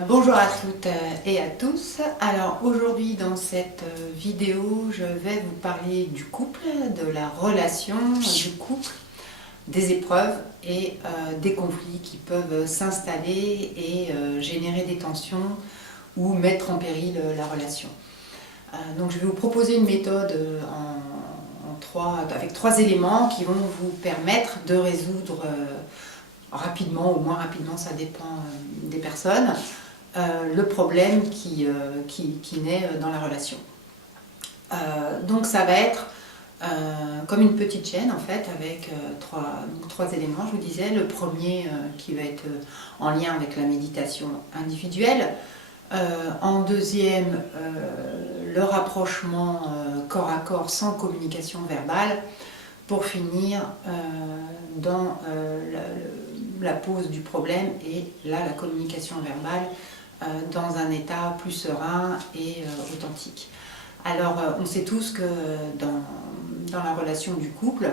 Bonjour à toutes et à tous. Alors aujourd'hui dans cette vidéo, je vais vous parler du couple, de la relation du couple, des épreuves et des conflits qui peuvent s'installer et générer des tensions ou mettre en péril la relation. Donc je vais vous proposer une méthode avec trois éléments qui vont vous permettre de résoudre rapidement, ou moins rapidement, ça dépend des personnes, le problème qui naît dans la relation. Donc ça va être comme une petite chaîne en fait, avec trois éléments, je vous disais. Le premier qui va être en lien avec la méditation individuelle. En deuxième, le rapprochement corps à corps sans communication verbale. Pour finir dans la pose du problème et là la communication verbale dans un état plus serein et authentique. Alors on sait tous que dans la relation du couple,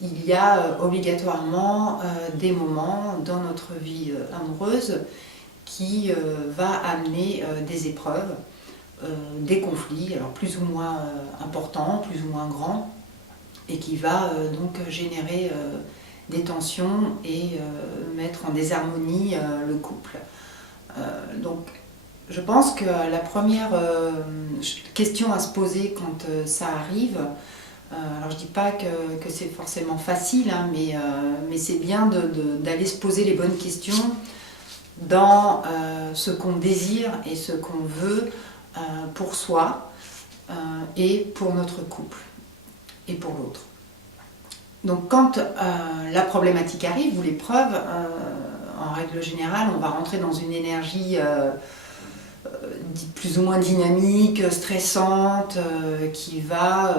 il y a obligatoirement des moments dans notre vie amoureuse qui va amener des épreuves, des conflits, alors plus ou moins importants, plus ou moins grands, et qui va donc générer des tensions et mettre en désharmonie le couple. Donc je pense que la première question à se poser quand ça arrive, alors je ne dis pas que c'est forcément facile, hein, mais c'est bien d'aller se poser les bonnes questions dans ce qu'on désire et ce qu'on veut pour soi et pour notre couple et pour l'autre. Donc quand la problématique arrive ou l'épreuve, en règle générale, on va rentrer dans une énergie plus ou moins dynamique, stressante, qui va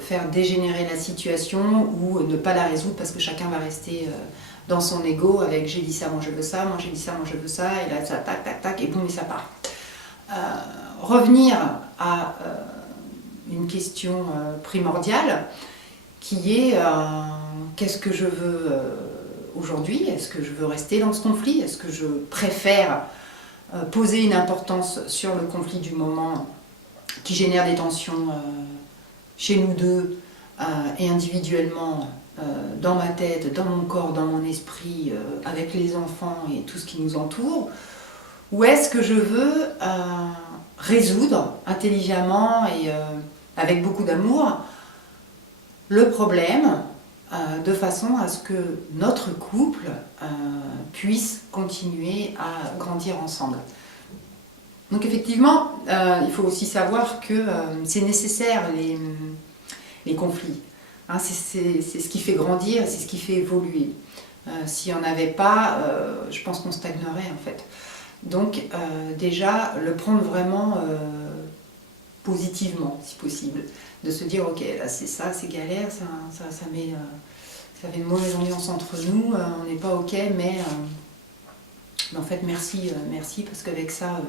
faire dégénérer la situation ou ne pas la résoudre parce que chacun va rester dans son ego avec j'ai dit ça, moi je veux ça, moi j'ai dit ça, moi je veux ça, et là ça tac tac tac et boum et ça part. Revenir à une question primordiale qui est qu'est-ce que je veux aujourd'hui? Est-ce que je veux rester dans ce conflit? Est-ce que je préfère poser une importance sur le conflit du moment qui génère des tensions chez nous deux et individuellement dans ma tête, dans mon corps, dans mon esprit, avec les enfants et tout ce qui nous entoure? Ou est-ce que je veux résoudre intelligemment et avec beaucoup d'amour le problème de façon à ce que notre couple puisse continuer à grandir ensemble. Donc effectivement, il faut aussi savoir que c'est nécessaire les conflits. Hein, c'est ce qui fait grandir, c'est ce qui fait évoluer. S'il n'y en avait pas, je pense qu'on stagnerait en fait. Donc déjà, le prendre vraiment positivement, si possible. De se dire, ok, là c'est ça, c'est galère, ça met une mauvaise ambiance entre nous, on n'est pas ok, mais en fait merci, parce qu'avec ça,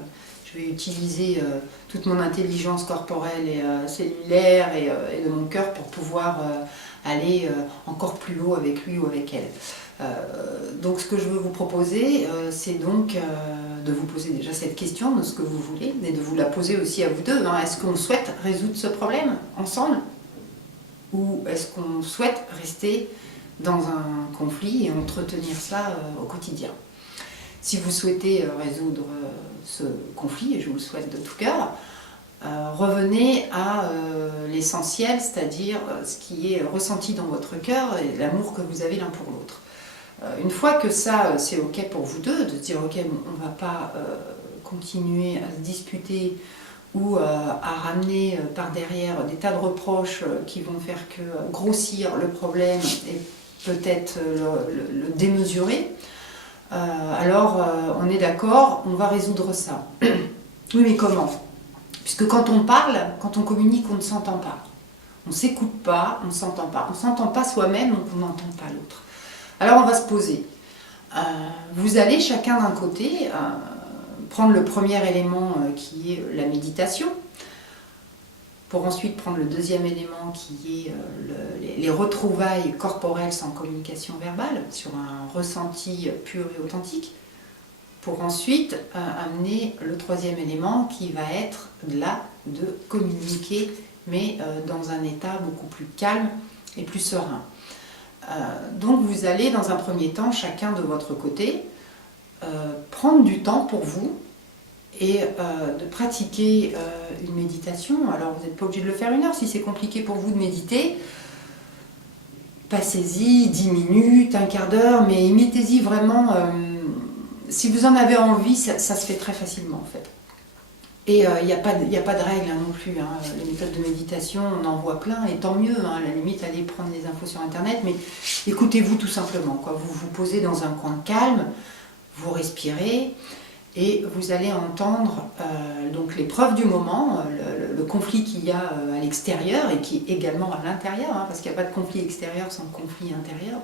je vais utiliser toute mon intelligence corporelle et cellulaire et de mon cœur pour pouvoir aller encore plus haut avec lui ou avec elle. Donc ce que je veux vous proposer, c'est donc de vous poser déjà cette question de ce que vous voulez, mais de vous la poser aussi à vous deux. Hein. Est-ce qu'on souhaite résoudre ce problème ensemble? Ou est-ce qu'on souhaite rester dans un conflit et entretenir ça au quotidien? Si vous souhaitez résoudre ce conflit, et je vous le souhaite de tout cœur, revenez à l'essentiel, c'est-à-dire ce qui est ressenti dans votre cœur et l'amour que vous avez l'un pour l'autre. Une fois que ça c'est ok pour vous deux, de se dire ok, on ne va pas continuer à se disputer ou à ramener par derrière des tas de reproches qui vont faire que grossir le problème et peut-être le démesurer, alors on est d'accord, on va résoudre ça. Oui, mais comment? Puisque quand on parle, quand on communique, on ne s'entend pas. On ne s'écoute pas, on ne s'entend pas. On ne s'entend pas soi-même, donc on n'entend pas l'autre. Alors on va se poser. Vous allez chacun d'un côté prendre le premier élément qui est la méditation, pour ensuite prendre le deuxième élément qui est les retrouvailles corporelles sans communication verbale, sur un ressenti pur et authentique, pour ensuite amener le troisième élément qui va être là de communiquer, mais dans un état beaucoup plus calme et plus serein. Donc vous allez dans un premier temps, chacun de votre côté, prendre du temps pour vous et de pratiquer une méditation. Alors vous n'êtes pas obligé de le faire 1 heure, si c'est compliqué pour vous de méditer, passez-y 10 minutes, un quart d'heure, mais mettez-y vraiment, si vous en avez envie, ça se fait très facilement en fait. Et il n'y a pas de règle non plus, hein. Les méthodes de méditation, on en voit plein, et tant mieux, hein. À la limite, allez prendre les infos sur internet, mais écoutez-vous tout simplement, quoi. Vous vous posez dans un coin calme, vous respirez, et vous allez entendre donc l'épreuve du moment, le conflit qu'il y a à l'extérieur, et qui est également à l'intérieur, hein, parce qu'il n'y a pas de conflit extérieur sans conflit intérieur.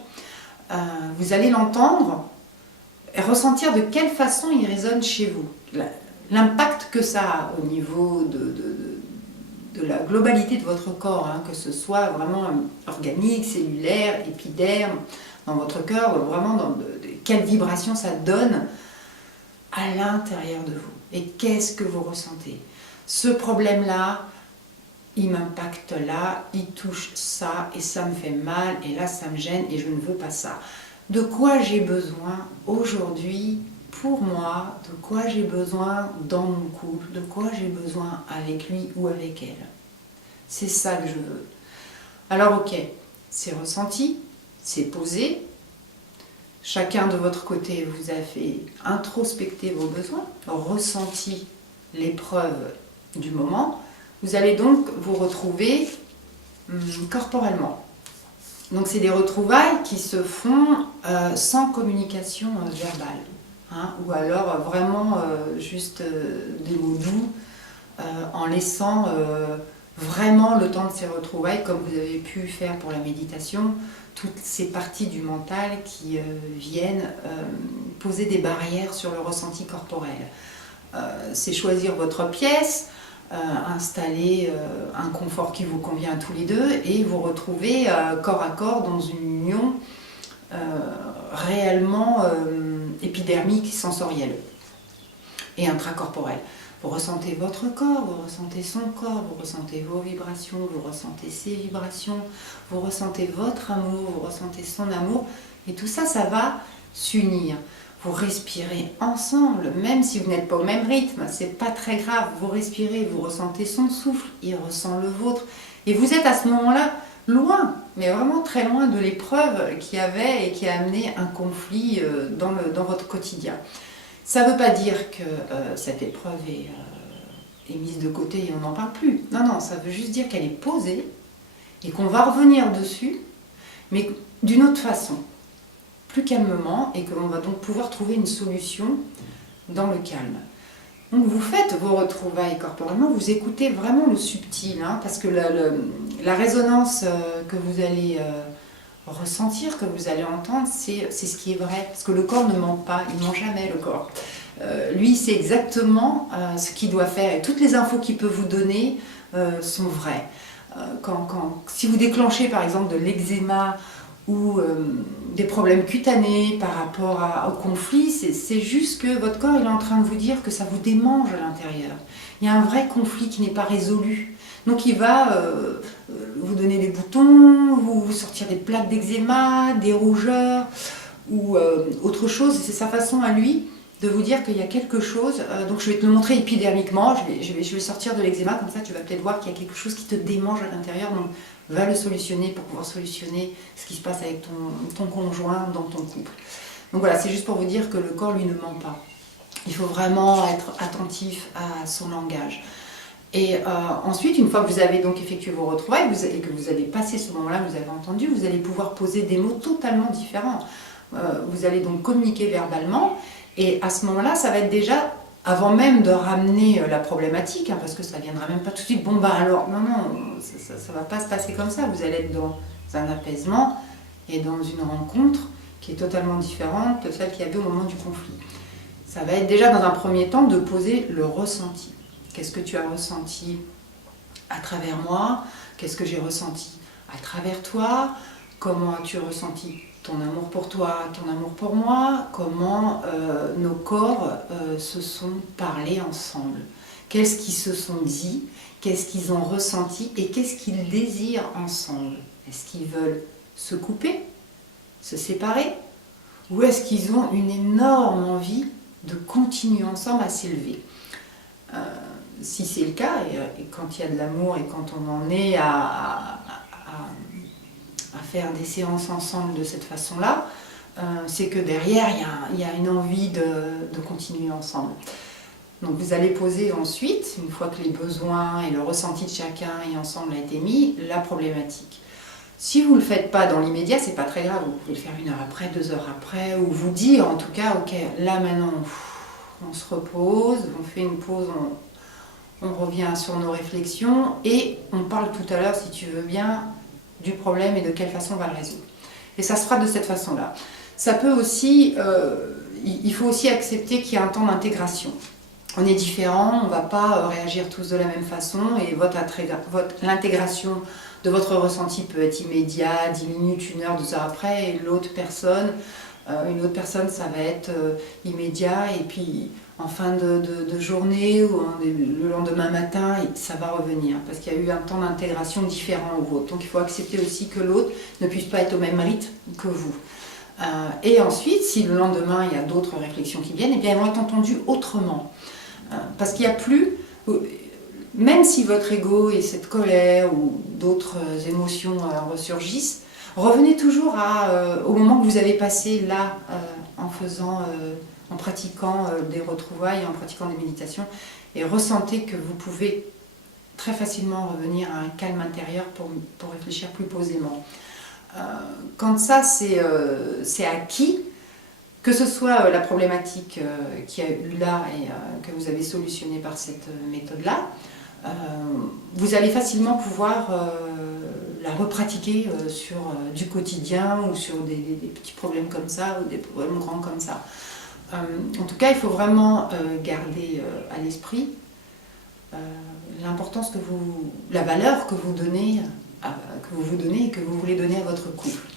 Vous allez l'entendre et ressentir de quelle façon il résonne chez vous. L'impact que ça a au niveau de la globalité de votre corps, hein, que ce soit vraiment organique, cellulaire, épiderme, dans votre cœur, vraiment quelle vibration ça donne à l'intérieur de vous. Et qu'est-ce que vous ressentez? Ce problème-là, il m'impacte là, il touche ça, et ça me fait mal, et là ça me gêne, et je ne veux pas ça. De quoi j'ai besoin aujourd'hui pour moi, de quoi j'ai besoin dans mon couple, de quoi j'ai besoin avec lui ou avec elle. C'est ça que je veux. Alors ok, c'est ressenti, c'est posé. Chacun de votre côté vous a fait introspecter vos besoins, ressenti l'épreuve du moment. Vous allez donc vous retrouver corporellement. Donc c'est des retrouvailles qui se font sans communication verbale. Hein, ou alors vraiment juste des mots doux, en laissant vraiment le temps de ces retrouvailles, comme vous avez pu faire pour la méditation, toutes ces parties du mental qui viennent poser des barrières sur le ressenti corporel. C'est choisir votre pièce, installer un confort qui vous convient à tous les deux, et vous retrouver corps à corps dans une union réellement épidermique, sensorielle et intracorporelle. Vous ressentez votre corps, vous ressentez son corps, vous ressentez vos vibrations, vous ressentez ses vibrations, vous ressentez votre amour, vous ressentez son amour, et tout ça, ça va s'unir. Vous respirez ensemble, même si vous n'êtes pas au même rythme, c'est pas très grave, vous respirez, vous ressentez son souffle, il ressent le vôtre, et vous êtes à ce moment-là loin, mais vraiment très loin de l'épreuve qui avait et qui a amené un conflit dans votre quotidien. Ça ne veut pas dire que cette épreuve est mise de côté et on n'en parle plus. Non, non, ça veut juste dire qu'elle est posée et qu'on va revenir dessus, mais d'une autre façon, plus calmement, et que l'on va donc pouvoir trouver une solution dans le calme. Donc vous faites vos retrouvailles corporellement, vous écoutez vraiment le subtil, hein, parce que la résonance que vous allez ressentir, que vous allez entendre, c'est ce qui est vrai. Parce que le corps ne ment pas, il ne ment jamais le corps. Lui, c'est exactement ce qu'il doit faire, et toutes les infos qu'il peut vous donner sont vraies. Si vous déclenchez par exemple de l'eczéma, ou des problèmes cutanés par rapport au conflit, c'est juste que votre corps il est en train de vous dire que ça vous démange à l'intérieur. Il y a un vrai conflit qui n'est pas résolu. Donc il va vous donner des boutons, vous sortir des plaques d'eczéma, des rougeurs, ou autre chose. C'est sa façon à lui de vous dire qu'il y a quelque chose. Donc je vais te le montrer épidermiquement, je vais sortir de l'eczéma, comme ça tu vas peut-être voir qu'il y a quelque chose qui te démange à l'intérieur. Donc va le solutionner pour pouvoir solutionner ce qui se passe avec ton conjoint dans ton couple. Donc voilà, c'est juste pour vous dire que le corps, lui, ne ment pas. Il faut vraiment être attentif à son langage. Et ensuite, une fois que vous avez donc effectué vos retrouvailles et que vous avez passé ce moment-là, vous avez entendu, vous allez pouvoir poser des mots totalement différents. Vous allez donc communiquer verbalement, et à ce moment-là, ça va être déjà, avant même de ramener la problématique, hein, parce que ça ne viendra même pas tout de suite, bon bah alors, non, ça ne va pas se passer comme ça, vous allez être dans un apaisement et dans une rencontre qui est totalement différente de celle qu'il y avait au moment du conflit. Ça va être déjà dans un premier temps de poser le ressenti. Qu'est-ce que tu as ressenti à travers moi? Qu'est-ce que j'ai ressenti à travers toi? Comment as-tu ressenti ton amour pour toi, ton amour pour moi, comment nos corps se sont parlé ensemble. Qu'est-ce qu'ils se sont dit, qu'est-ce qu'ils ont ressenti et qu'est-ce qu'ils désirent ensemble. Est-ce qu'ils veulent se couper, se séparer, ou est-ce qu'ils ont une énorme envie de continuer ensemble à s'élever. Si c'est le cas, et quand il y a de l'amour et quand on en est à faire des séances ensemble de cette façon-là, c'est que derrière, il y a une envie de continuer ensemble. Donc vous allez poser ensuite, une fois que les besoins et le ressenti de chacun et ensemble a été mis, la problématique. Si vous ne le faites pas dans l'immédiat, c'est pas très grave, vous pouvez le faire 1 heure après, 2 heures après, ou vous dire en tout cas, ok, là maintenant, on se repose, on fait une pause, on revient sur nos réflexions et on parle tout à l'heure, si tu veux bien, du problème et de quelle façon on va le résoudre. Et ça se fera de cette façon-là. Ça peut aussi, il faut aussi accepter qu'il y a un temps d'intégration. On est différents, on ne va pas réagir tous de la même façon et l'intégration de votre ressenti peut être immédiat, 10 minutes, 1 heure, 2 heures après, et une autre personne, ça va être immédiat, et puis en fin de journée ou le lendemain matin, ça va revenir, parce qu'il y a eu un temps d'intégration différent au vôtre. Donc il faut accepter aussi que l'autre ne puisse pas être au même rythme que vous. Et ensuite, si le lendemain, il y a d'autres réflexions qui viennent, eh bien, elles vont être entendues autrement. Parce qu'il n'y a plus... Même si votre ego et cette colère ou d'autres émotions ressurgissent, revenez toujours au moment que vous avez passé là, en pratiquant des retrouvailles, en pratiquant des méditations, et ressentez que vous pouvez très facilement revenir à un calme intérieur pour réfléchir plus posément. Quand ça c'est acquis, que ce soit la problématique qu'il y a eu là et que vous avez solutionnée par cette méthode-là, vous allez facilement pouvoir la repratiquer sur du quotidien ou sur des petits problèmes comme ça ou des problèmes grands comme ça. En tout cas, il faut vraiment garder à l'esprit l'importance la valeur que vous donnez, et que vous voulez donner à votre couple,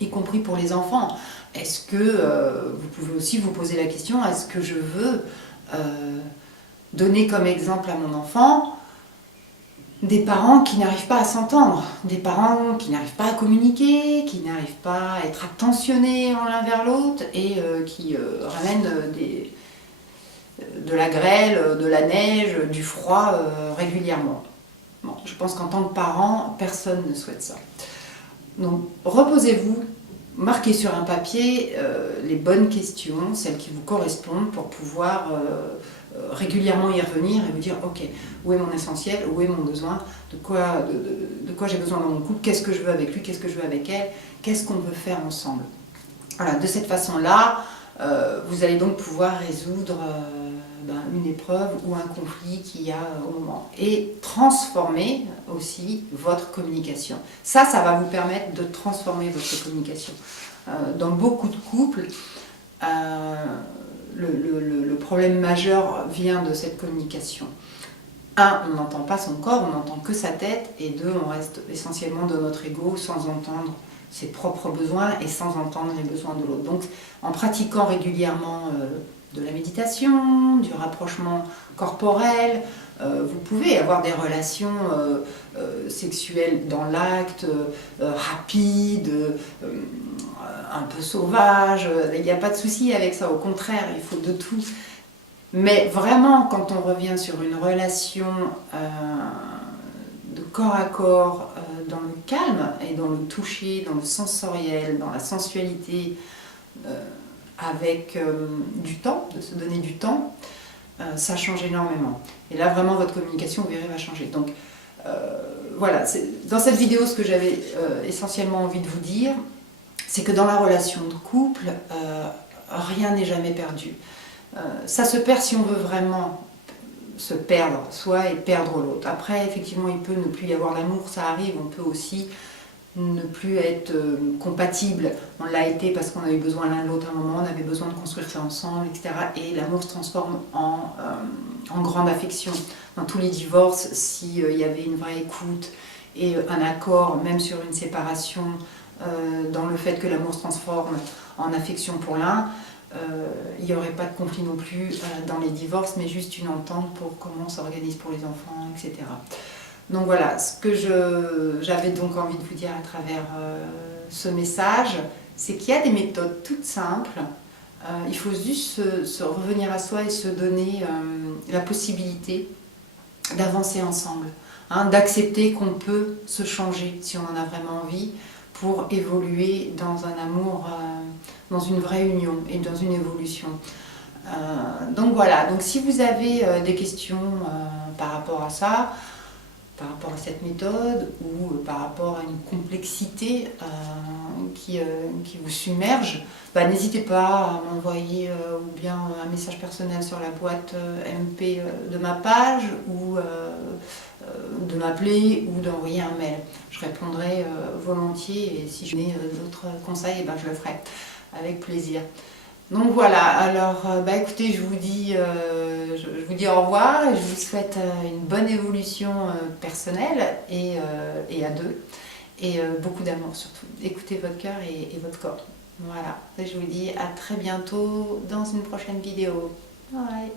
y compris pour les enfants. Est-ce que vous pouvez aussi vous poser la question, est-ce que je veux donner comme exemple à mon enfant des parents qui n'arrivent pas à s'entendre, des parents qui n'arrivent pas à communiquer, qui n'arrivent pas à être attentionnés l'un vers l'autre et qui ramènent de la grêle, de la neige, du froid régulièrement. Bon, je pense qu'en tant que parent, personne ne souhaite ça. Donc reposez-vous, marquez sur un papier les bonnes questions, celles qui vous correspondent pour pouvoir régulièrement y revenir et vous dire ok, où est mon essentiel, où est mon besoin, de quoi j'ai besoin dans mon couple, qu'est-ce que je veux avec lui, qu'est-ce que je veux avec elle, qu'est-ce qu'on veut faire ensemble. Voilà, de cette façon-là, vous allez donc pouvoir résoudre une épreuve ou un conflit qu'il y a au moment et transformer aussi votre communication. Ça va vous permettre de transformer votre communication. Dans beaucoup de couples, le problème majeur vient de cette communication. 1, on n'entend pas son corps, on n'entend que sa tête, et 2, on reste essentiellement de notre ego sans entendre ses propres besoins et sans entendre les besoins de l'autre. Donc en pratiquant régulièrement de la méditation, du rapprochement corporel, vous pouvez avoir des relations sexuelles dans l'acte, rapides, un peu sauvages, il n'y a pas de souci avec ça, au contraire, il faut de tout. Mais vraiment, quand on revient sur une relation de corps à corps, dans le calme et dans le toucher, dans le sensoriel, dans la sensualité, avec du temps, de se donner du temps, ça change énormément. Et là, vraiment, votre communication, vous verrez, va changer. Donc, voilà, dans cette vidéo, ce que j'avais essentiellement envie de vous dire, c'est que dans la relation de couple, rien n'est jamais perdu. Ça se perd si on veut vraiment se perdre soi et perdre l'autre. Après, effectivement, il peut ne plus y avoir l'amour, ça arrive, on peut aussi ne plus être compatible. On l'a été parce qu'on a eu besoin l'un de l'autre à un moment, on avait besoin de construire ça ensemble, etc. Et l'amour se transforme en grande affection. Dans tous les divorces, s'il y avait une vraie écoute et un accord, même sur une séparation, dans le fait que l'amour se transforme en affection pour l'un, il n'y aurait pas de conflit non plus dans les divorces, mais juste une entente pour comment on s'organise pour les enfants, etc. Donc voilà, ce que j'avais donc envie de vous dire à travers ce message, c'est qu'il y a des méthodes toutes simples. Il faut juste se revenir à soi et se donner la possibilité d'avancer ensemble, hein, d'accepter qu'on peut se changer si on en a vraiment envie pour évoluer dans un amour, dans une vraie union et dans une évolution. Donc voilà, donc si vous avez des questions par rapport à ça, par rapport à cette méthode ou par rapport à une complexité qui vous submerge, n'hésitez pas à m'envoyer ou bien un message personnel sur la boîte MP de ma page ou de m'appeler ou d'envoyer un mail. Je répondrai volontiers et si je n'ai d'autres conseils, je le ferai avec plaisir. Donc voilà, alors écoutez, je vous dis au revoir et je vous souhaite une bonne évolution personnelle et à deux. Et beaucoup d'amour surtout. Écoutez votre cœur et votre corps. Voilà, et je vous dis à très bientôt dans une prochaine vidéo. Bye.